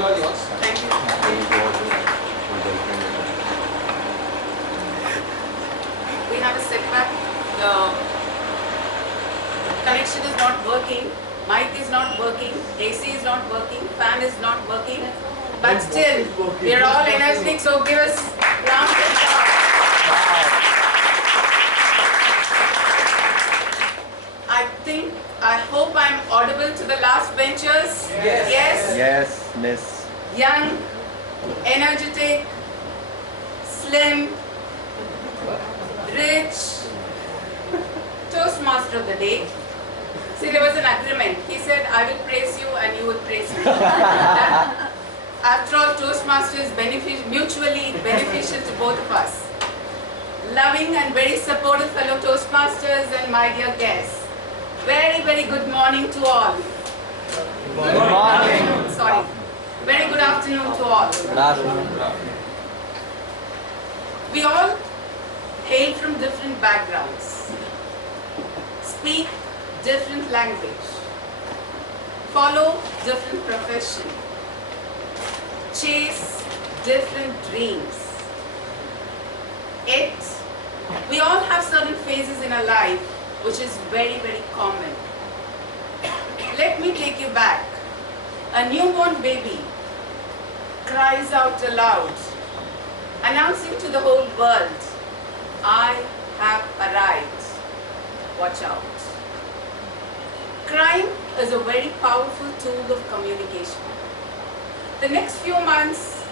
all yours. Thank you. We have a setback. The connection is not working. Mic is not working. AC is not working. Fan is not working. But still, we are all energetic. So give us round of applause. I hope I'm audible to the last benchers. Yes. Yes. Yes, Miss. Young, energetic, slim, rich, Toastmaster of the day. See, there was an agreement. He said, I will praise you and you will praise me. After all, Toastmaster is mutually beneficial to both of us. Loving and very supportive fellow Toastmasters and my dear guests. Very, very good morning to all. Good morning. Sorry. Very good afternoon to all. Good afternoon. We all hail from different backgrounds, speak different language, follow different profession, chase different dreams. Yet, we all have certain phases in our life which is very, very common. Let me take you back. A newborn baby cries out aloud, announcing to the whole world, I have arrived. Watch out. Crying is a very powerful tool of communication. The next few months,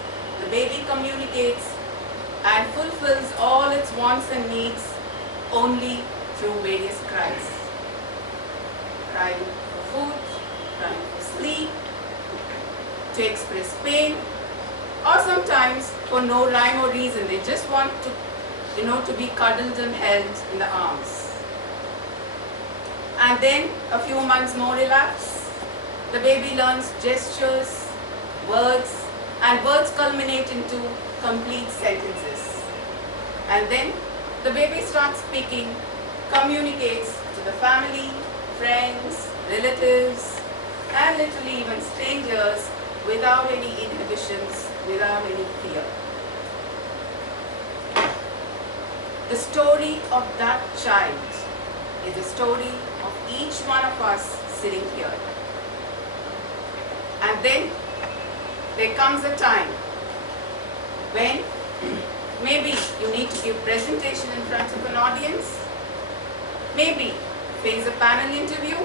the baby communicates and fulfills all its wants and needs only through various cries. Crying for food, crying for sleep, to express pain, or sometimes for no rhyme or reason. They just want to, to be cuddled and held in the arms. And then a few months more elapse. The baby learns gestures, words, and words culminate into complete sentences. And then the baby starts speaking, communicates to the family, friends, relatives, and literally even strangers without any inhibitions, without any fear. The story of that child is the story of each one of us sitting here. And then there comes a time when maybe you need to give presentation in front of an audience, maybe face a panel interview,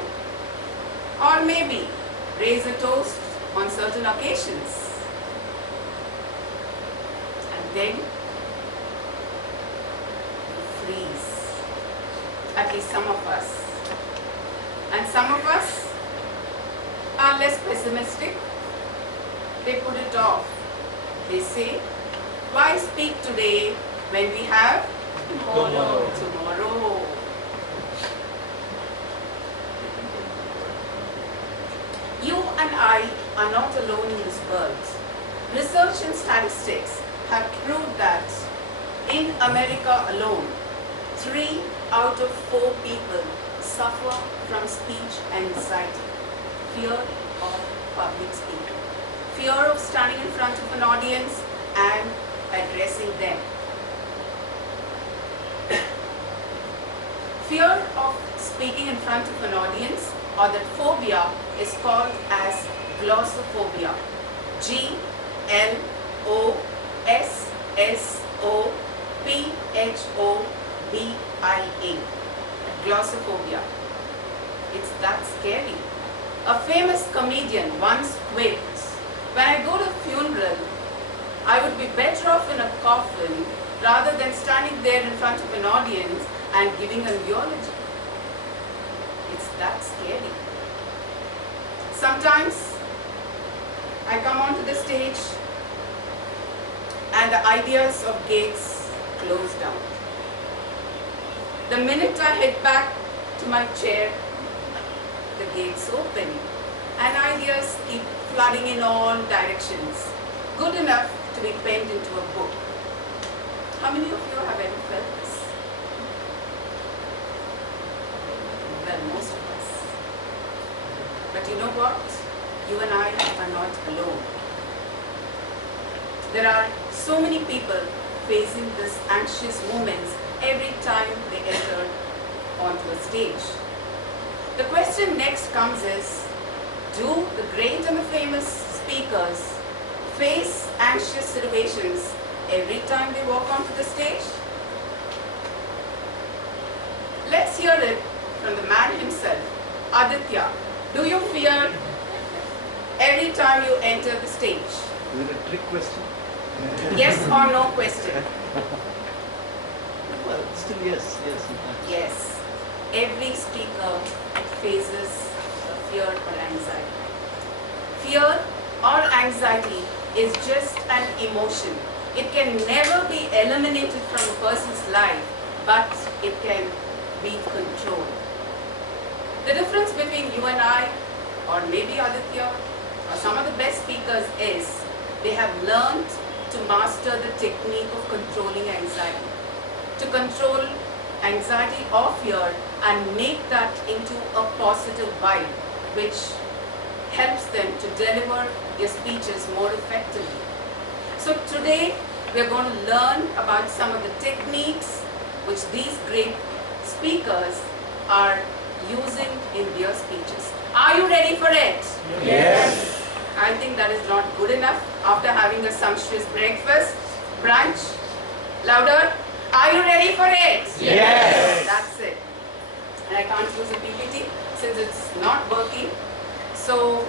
or maybe raise a toast on certain occasions. And then you freeze, at least some of us. And some of us are less pessimistic. They put it off. They say, why speak today when we have tomorrow? You and I are not alone in this world. Research and statistics have proved that in America alone, 3 out of 4 people suffer from speech anxiety, fear of public speaking, fear of standing in front of an audience and addressing them. Fear of speaking in front of an audience, or that phobia, is called as glossophobia. Glossophobia. Glossophobia. It's that scary. A famous comedian once quipped, when I go to a funeral, I would be better off in a coffin rather than standing there in front of an audience and giving an eulogy. It's that scary. Sometimes I come onto the stage and the ideas of gates close down. The minute I head back to my chair, the gates open and ideas keep flooding in all directions, good enough to be penned into a book. How many of you have ever felt this? Well, most of us. But you know what? You and I are not alone. There are so many people facing this anxious moments every time they enter onto a stage. The question next comes is, do the great and the famous speakers face anxious situations every time they walk onto the stage? Let's hear it from the man himself, Aditya. Do you fear every time you enter the stage? Is it a trick question? Yes or no question? Well, still yes. Yes. Every speaker faces a fear or anxiety. Fear or anxiety is just an emotion. It can never be eliminated from a person's life, but it can be controlled. The difference between you and I, or maybe Aditya, or some of the best speakers is they have learned to master the technique of controlling anxiety. To control anxiety or fear and make that into a positive vibe, which helps them to deliver their speeches more effectively. So today we are going to learn about some of the techniques which these great speakers are using in their speeches. Are you ready for it? Yes. I think that is not good enough after having a sumptuous breakfast, brunch. Louder. Are you ready for it? Yes. That's it. And I can't use a PPT since it's not working. So,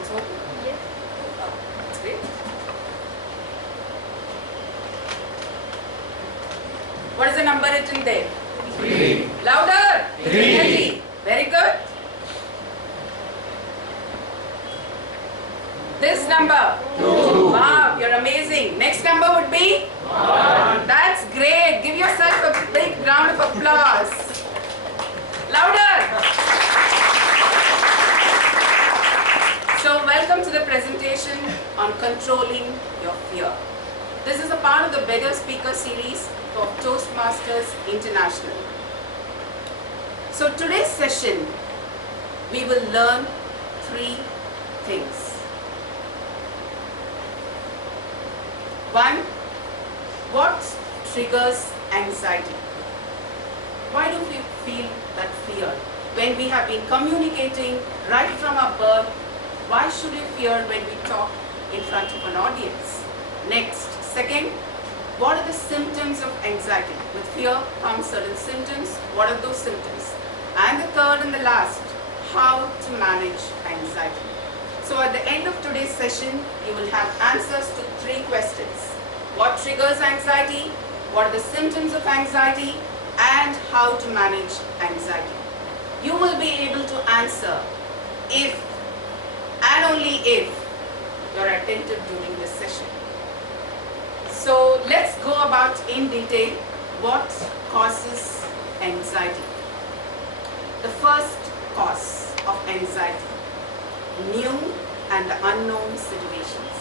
it's working? Yes. Oh, that's great. What is the number written there? 3. Louder. 3. Clearly. Very good. This number? 2. Wow, you're amazing. Next number would be? 1. That's great. Give yourself a big round of applause. Louder. So welcome to the presentation on controlling your fear. This is a part of the Better Speaker series of Toastmasters International. So today's session, we will learn 3 things. 1. What triggers anxiety? Why do we feel that fear? When we have been communicating right from our birth, why should we fear when we talk in front of an audience? Next, 2nd, what are the symptoms of anxiety? With fear comes certain symptoms. What are those symptoms? And the 3rd and the last, how to manage anxiety. So at the end of today's session, you will have answers to 3 questions. What triggers anxiety? What are the symptoms of anxiety? And how to manage anxiety. You will be able to answer if and only if you are attentive during this session. So let's go about in detail what causes anxiety. The first cause of anxiety, new and unknown situations.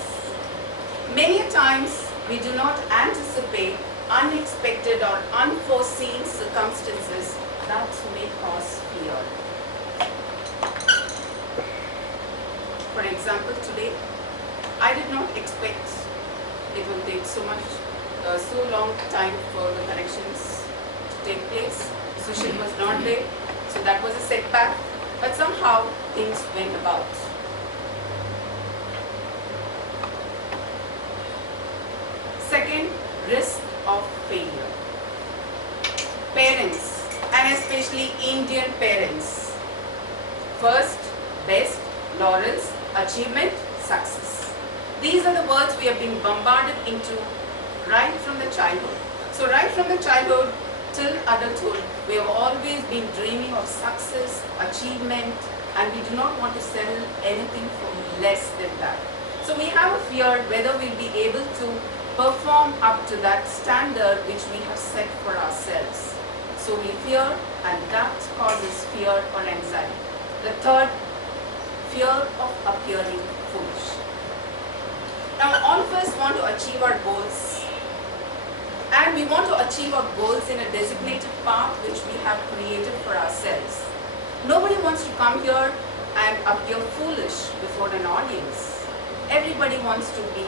Many times we do not anticipate unexpected or unforeseen circumstances that may cause fear. For example, today I did not expect it will take so long time for the corrections to take place. Sushil was not there, so that was a setback, but somehow things went about. Second, risk of failure. Parents, and especially Indian parents. First, best, laurels, achievement, success. These are the words we have been bombarded into right from the childhood. So right from the childhood till adulthood, we have always been dreaming of success, achievement, and we do not want to settle anything for less than that. So we have a fear whether we'll be able to perform up to that standard which we have set for ourselves. So we fear, and that causes fear or anxiety. The third, fear of appearing foolish. Now all of us want to achieve our goals, and we want to achieve our goals in a designated path which we have created for ourselves. Nobody wants to come here and appear foolish before an audience. Everybody wants to be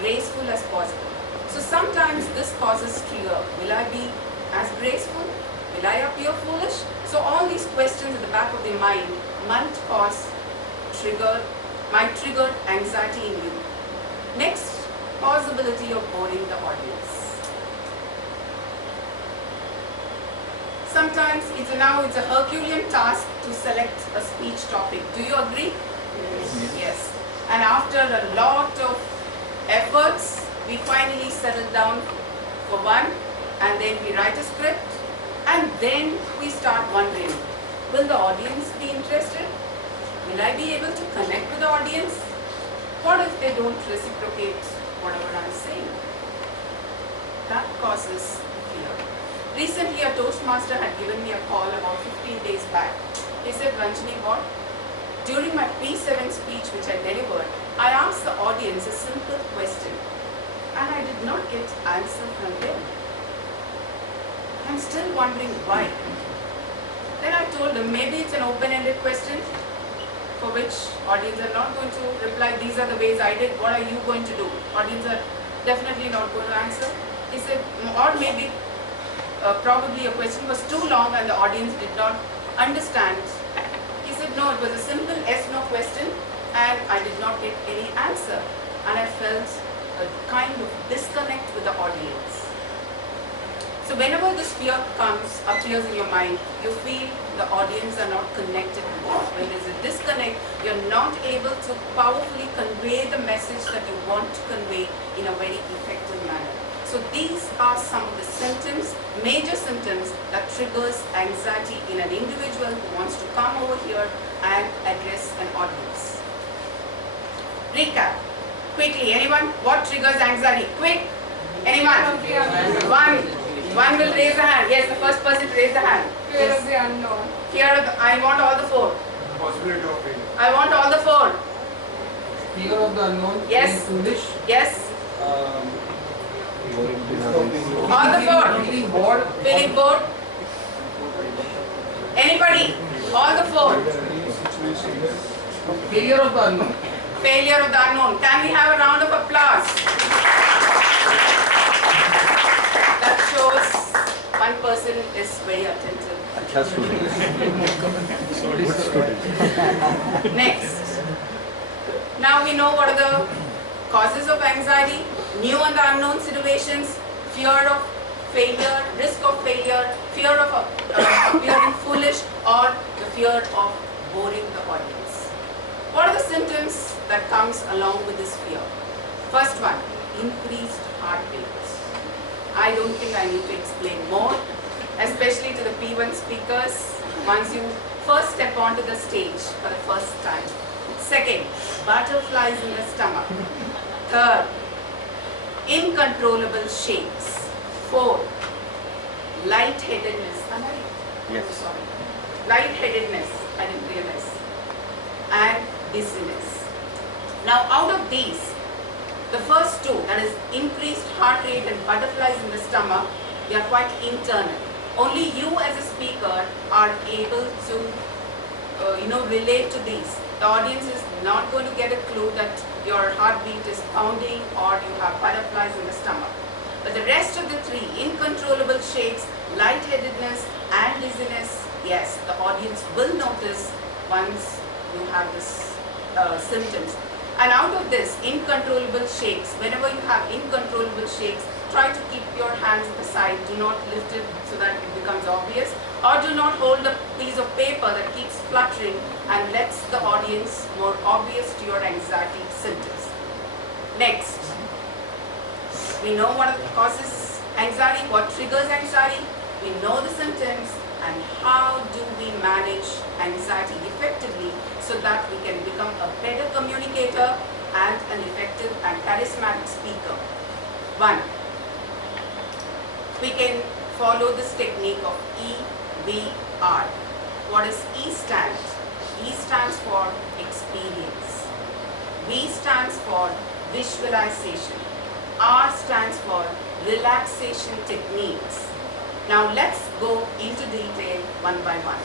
graceful as possible. So sometimes this causes trigger. Will I be as graceful? Will I appear foolish? So all these questions at the back of the mind might trigger anxiety in you. Next, possibility of boring the audience. Sometimes it's a Herculean task to select a speech topic. Do you agree? Yes. And after a lot of efforts, we finally settle down for one, and then we write a script, and then we start wondering, will the audience be interested? Will I be able to connect with the audience? What if they don't reciprocate whatever I'm saying? That causes fear. Recently, a Toastmaster had given me a call about 15 days back. He said, Ranjini, what? During my P7 speech which I delivered, I asked the audience a simple question, and I did not get answer from them. I'm still wondering why. Then I told him, maybe it's an open-ended question for which audience are not going to reply, these are the ways I did, what are you going to do? Audience are definitely not going to answer. He said, or maybe probably a question was too long and the audience did not understand. He said, no, it was a simple yes-no question and I did not get any answer. And I felt a kind of disconnect with the audience. So whenever this fear appears in your mind, you feel the audience are not connected with you. When there's a disconnect, you're not able to powerfully convey the message that you want to convey in a very effective manner. So these are some of the symptoms, major symptoms that triggers anxiety in an individual who wants to come over here and address an audience. Recap. Quickly, anyone? What triggers anxiety? Quick. Anyone? One will raise the hand. Yes, the first person to raise the hand. Fear of the unknown. Fear of the, I want all the four. Possibility of failure. I want all the four. Fear of the unknown. Yes. Being foolish. Yes. All the four. Feeling bored. Feeling bored. Anybody? All the four. Failure of the unknown. Failure of the unknown. Can we have a round of applause? That shows one person is very attentive. Next. Now we know what are the causes of anxiety, new and the unknown situations, fear of failure, risk of failure, fear of appearing foolish, or the fear of boring the audience. What are the symptoms that comes along with this fear? First one, increased heart rate. I don't think I need to explain more, especially to the P1 speakers once you first step onto the stage for the first time. Second, butterflies in the stomach. Third, incontrollable shakes. Fourth, lightheadedness. Am I? Yes. Oh, sorry. Lightheadedness, I didn't realize. And dizziness. Now out of these, the first two, that is increased heart rate and butterflies in the stomach, they are quite internal. Only you as a speaker are able to relate to these. The audience is not going to get a clue that your heartbeat is pounding or you have butterflies in the stomach. But the rest of the three, incontrollable shakes, lightheadedness and dizziness, yes, the audience will notice once you have this symptoms. And out of this, incontrollable shakes, whenever you have incontrollable shakes, try to keep your hands at the side. Do not lift it so that it becomes obvious. Or do not hold a piece of paper that keeps fluttering and lets the audience more obvious to your anxiety symptoms. Next, we know what causes anxiety, what triggers anxiety. We know the symptoms and how do we manage anxiety effectively so that we can become a better communicator and an effective and charismatic speaker. One, we can follow this technique of EVR. What does E stand? E stands for experience. V stands for visualization. R stands for relaxation techniques. Now let's go into detail one by one.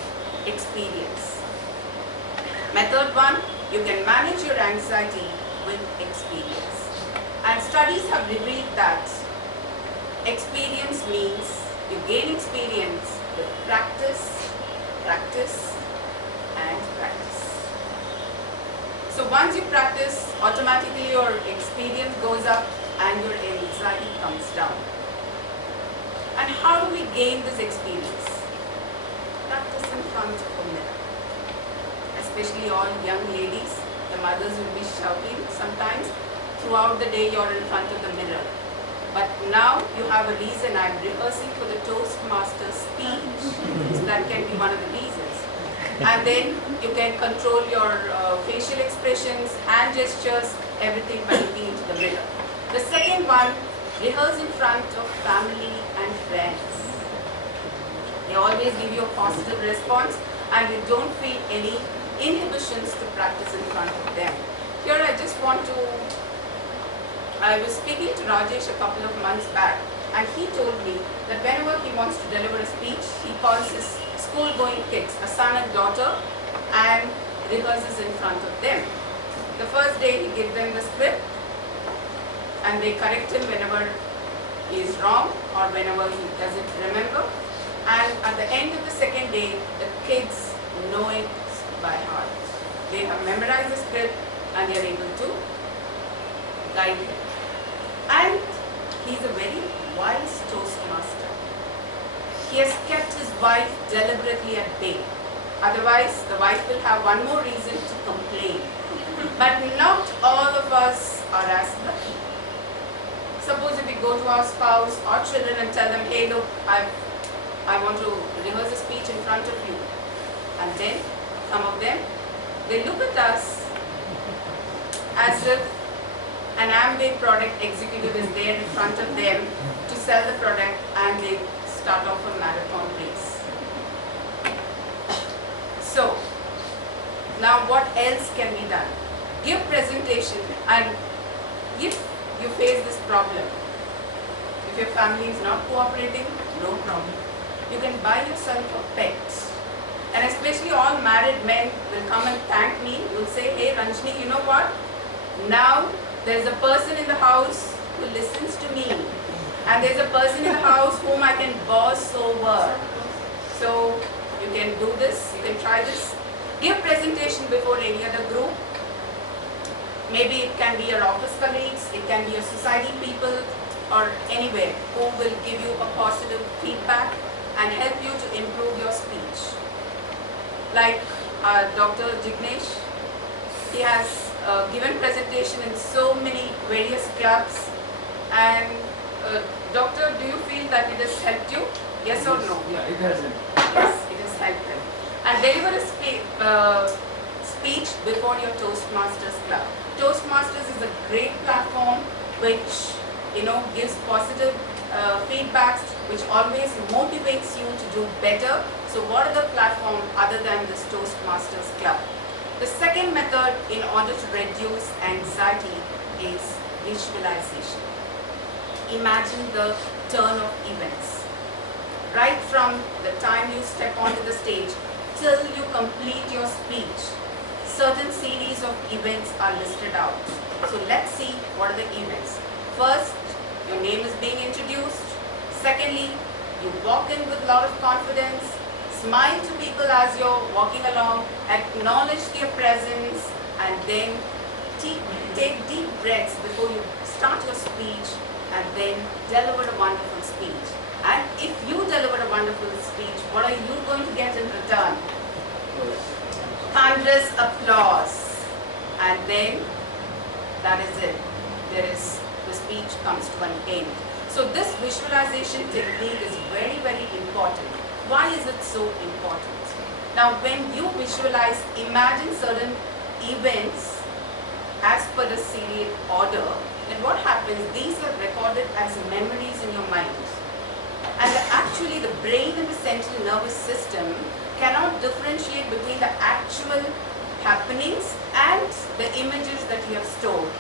Experience. Method 1, you can manage your anxiety with experience. And studies have revealed that experience means you gain experience with practice, practice, and practice. So once you practice, automatically your experience goes up and your anxiety comes down. And how do we gain this experience? Practice in front of a mirror. Especially all young ladies, the mothers will be shouting sometimes. Throughout the day you're in front of the mirror. But now you have a reason. I'm rehearsing for the Toastmasters speech. So that can be one of the reasons. And then you can control your facial expressions, hand gestures, everything by looking into the mirror. The second one, rehearse in front of family and friends. They always give you a positive response and you don't feel any inhibitions to practice in front of them. Here I just want to, I was speaking to Rajesh a couple of months back and he told me that whenever he wants to deliver a speech, he calls his school-going kids, a son and daughter, and rehearses in front of them. The first day he gives them the script and they correct him whenever he is wrong or whenever he doesn't remember. And at the end of the second day, the kids know it by heart. They have memorized the script and they are able to guide him. And he is a very wise Toastmaster. He has kept his wife deliberately at bay. Otherwise, the wife will have one more reason to complain. But not all of us are as lucky. Suppose if we go to our spouse or children and tell them, hey look, I want to rehearse a speech in front of you. And then, some of them, they look at us as if an Amway product executive is there in front of them to sell the product and they start off a marathon race. So, now what else can be done? Give presentation, and if you face this problem, if your family is not cooperating, no problem. You can buy yourself a pet. And especially all married men will come and thank me. You'll say, hey Ranjini, you know what? Now there's a person in the house who listens to me. And there's a person in the house whom I can boss over. So you can do this, you can try this. Give presentation before any other group. Maybe it can be your office colleagues, it can be your society people or anywhere who will give you a positive feedback and help you to improve your speech. Like Dr. Jignesh, he has given presentation in so many various clubs. And doctor, do you feel that it has helped you? Yes or no? Yeah, it has. Yes, it has helped him. And deliver a speech before your Toastmasters club. Toastmasters is a great platform which gives positive feedbacks, which always motivates you to do better. So what other platform other than this Toastmasters club? The second method in order to reduce anxiety is visualization. Imagine the turn of events. Right from the time you step onto the stage till you complete your speech, certain series of events are listed out. So let's see what are the events. First, your name is being introduced. Secondly, you walk in with a lot of confidence. Smile to people as you're walking along. Acknowledge their presence and then take deep breaths before you start your speech and then deliver a wonderful speech. And if you deliver a wonderful speech, what are you going to get in return? Thunderous applause. And then that is it. The speech comes to an end. So this visualization technique is very, very important. Why is it so important? Now when you visualize, imagine certain events as per the serial order, then what happens? These are recorded as memories in your mind. And actually the brain and the central nervous system cannot differentiate between the actual happenings and the images that you have stored.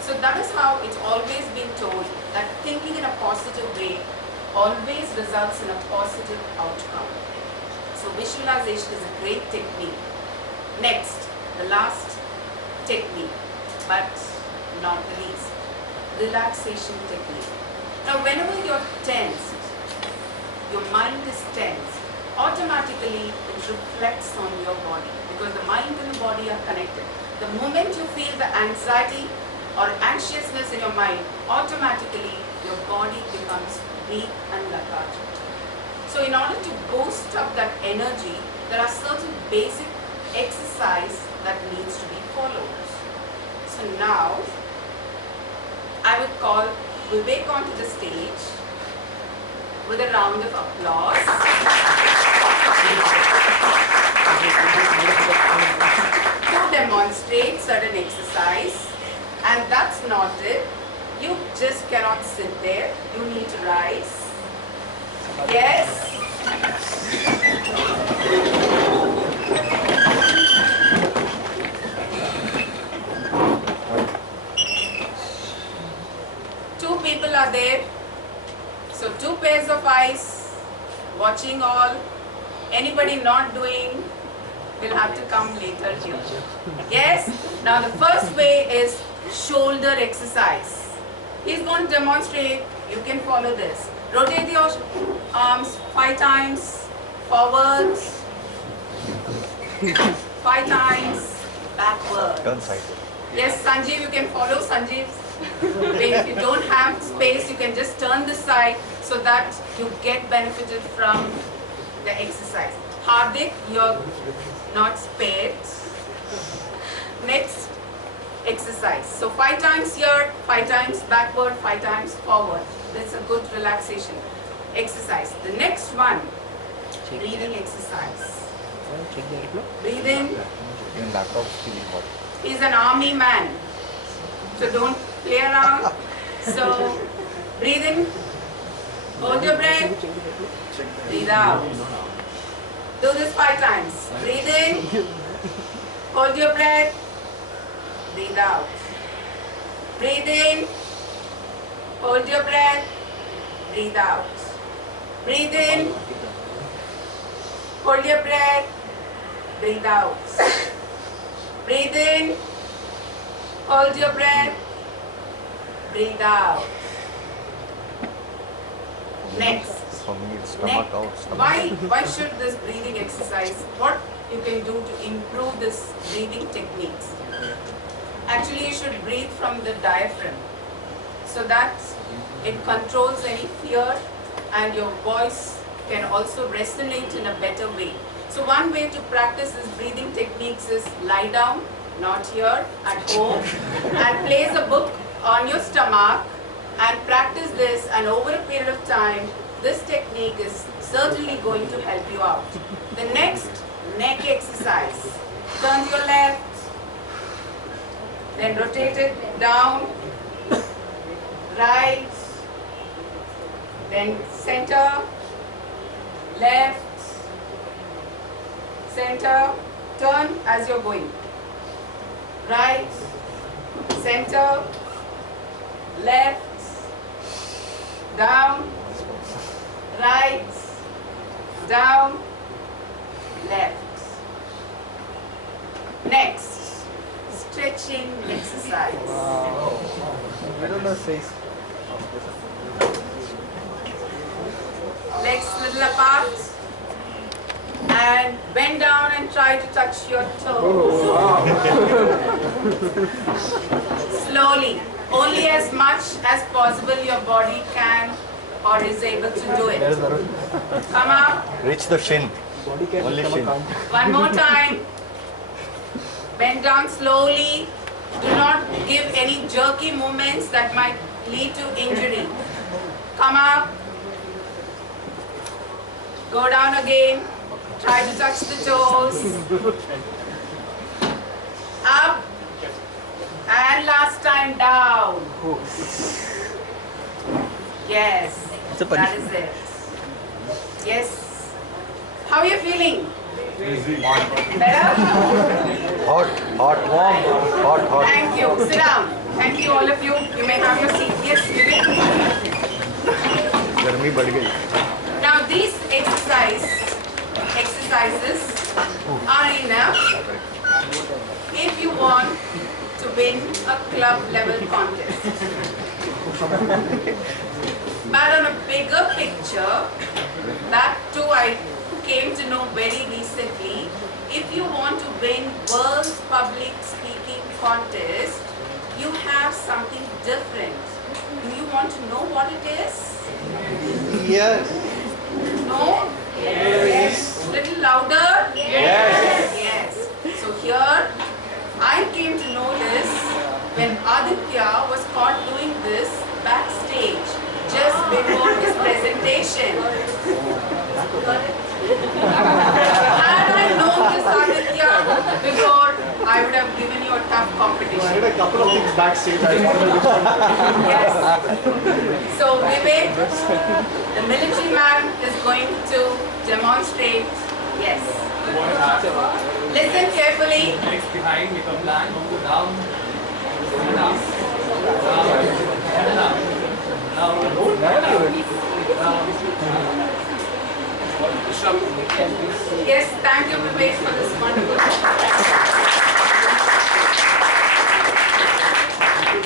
So that is how it's always been told that thinking in a positive way always results in a positive outcome. So visualization is a great technique. Next, the last technique, but not the least. relaxation technique. Now whenever you're tense, your mind is tense, automatically it reflects on your body because the mind and the body are connected. The moment you feel the anxiety or anxiousness in your mind, automatically your body becomes weak and lethargic. So in order to boost up that energy, there are certain basic exercise that needs to be followed. So now, I would call Vivek onto the stage with a round of applause. To demonstrate certain exercise. And that's not it. You just cannot sit there. You need to rise. Yes. Two people are there. So 2 pairs of eyes watching all. Anybody not doing will have to come later here. Yes? Now the first way is shoulder exercise. He's going to demonstrate. You can follow this. Rotate your arms 5 times forwards, 5 times backwards. Turn side. Yes, Sanjeev, you can follow. Sanjeev, if you don't have space, you can just turn this side so that you get benefited from the exercise. Hardik, you're not spared. Next exercise. So 5 times here, 5 times backward, 5 times forward. That's a good relaxation exercise. The next one, breathing exercise. Breathe in. He's an army man, so don't play around. So breathe in, hold your breath, breathe out. Do this 5 times. Breathe in, hold your breath, breathe out. Breathe in, hold your breath, breathe out. Breathe in, hold your breath, breathe out. Breathe in, hold your breath, breathe out. Next. For me, it's Neck. stomach out. Why should this breathing exercise, what you can do to improve this breathing techniques? Actually, you should breathe from the diaphragm so that it controls any fear and your voice can also resonate in a better way. So one way to practice this breathing techniques is lie down, not here, at home, and place a book on your stomach and practice this, and over a period of time, this technique is certainly going to help you out. The next, neck exercise. Turn to your left, then rotate it down, right, then center, left, center, turn as you're going. Right, center, left, down, right, down, left. Next, stretching exercise. I don't know face. Legs little apart and bend down and try to touch your toes. Slowly, only as much as possible your body can or is able to do it. Come up. Reach the shin. Only shin. One more time. Bend down slowly. Do not give any jerky movements that might lead to injury. Come up. Go down again. Try to touch the toes. Up. And last time down. Yes. That is it. Yes. How are you feeling? Better? Hot, hot, warm, hot, hot. Thank you. Sit down. Thank you, all of you. You may have your seat. Yes, Vivek. गर्मी बढ़ गई. Now these exercises are enough if you want to win a club level contest. But on a bigger picture, that too I came to know very recently, if you want to win World's Public Speaking Contest, you have something different. Do you want to know what it is? Yes. No? Yes. Little louder? Yes. Yes. So here, I came to know this when Aditya was caught doing this backstage just before his presentation. Got it? Had I known this Aditya before, I would have given you a tough competition. I did a couple of things backstage. I wanted to Yes. So Vivek, the military man is going to demonstrate. Yes. Listen carefully. Legs behind, make a plan, down, and up, Yes, thank you Vivek for this wonderful.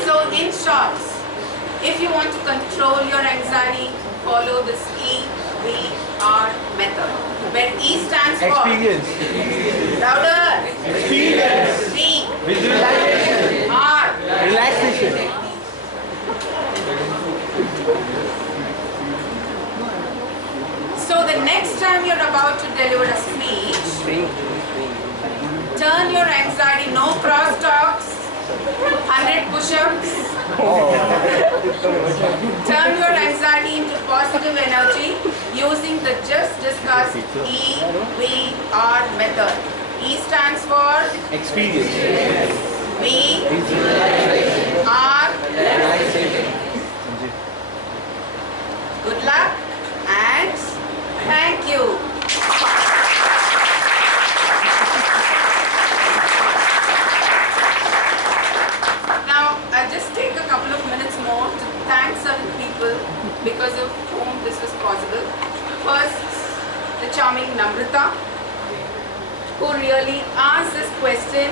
So in short, if you want to control your anxiety, follow this EVR method. Where E stands for Experience. louder. Experience. V. Visualization. R. Relaxation. So the next time you're about to deliver a speech, turn your anxiety, no cross talks, 100 push-ups. Turn your anxiety into positive energy using the just discussed EVR method. E stands for Experience. V R. Good luck and thank you. Now, I'll just take a couple of minutes more to thank certain people because of whom this was possible. First, the charming Namrata, who really asked this question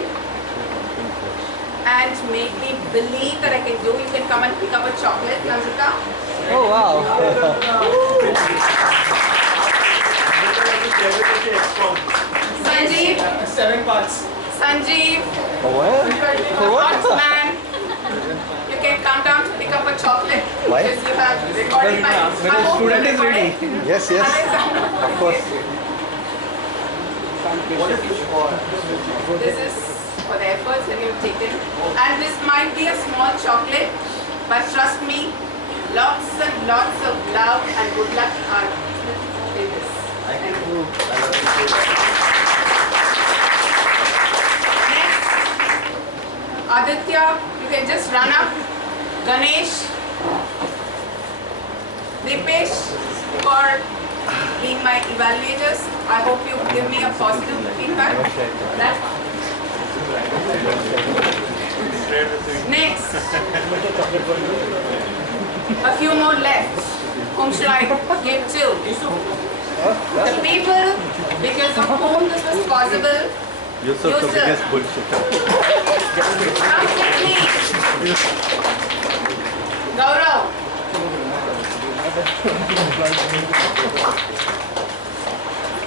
and made me believe that I can do. You can come and pick up a chocolate, Namrata. Oh wow. Sanjeev, 7 parts. Sanjeev, For what? For hot what? man. You can come down to pick up a chocolate Why? because you have recording my. When the student is ready. Yes, yes. Of course. This is for the efforts that you have taken. And this might be a small chocolate, but trust me, lots and lots of love and good luck are in this. Thank you. Next, Aditya, you can just run up. Ganesh, Dipesh, for being my evaluators. I hope you give me a positive feedback. Next, a few more left. Whom should I give to? The people because of whom this was possible. Yusuf, the biggest bullshitter. Come quickly. Gaurav.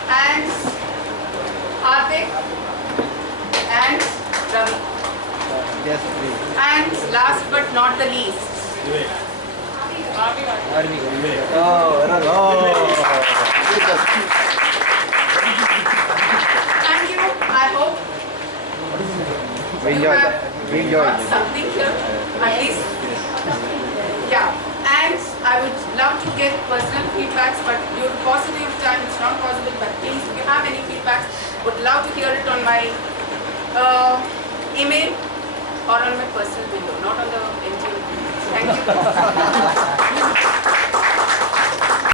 And Hardik and Ravi. Yes, please. And last but not the least, thank you. I hope We you enjoyed have it. We enjoyed got it. something here, at least. Yeah. And I would love to get personal feedbacks, but due to positive time, it's not possible. But please, if you have any feedbacks, would love to hear it on my email or on my personal window, not on the NGO. Thank you.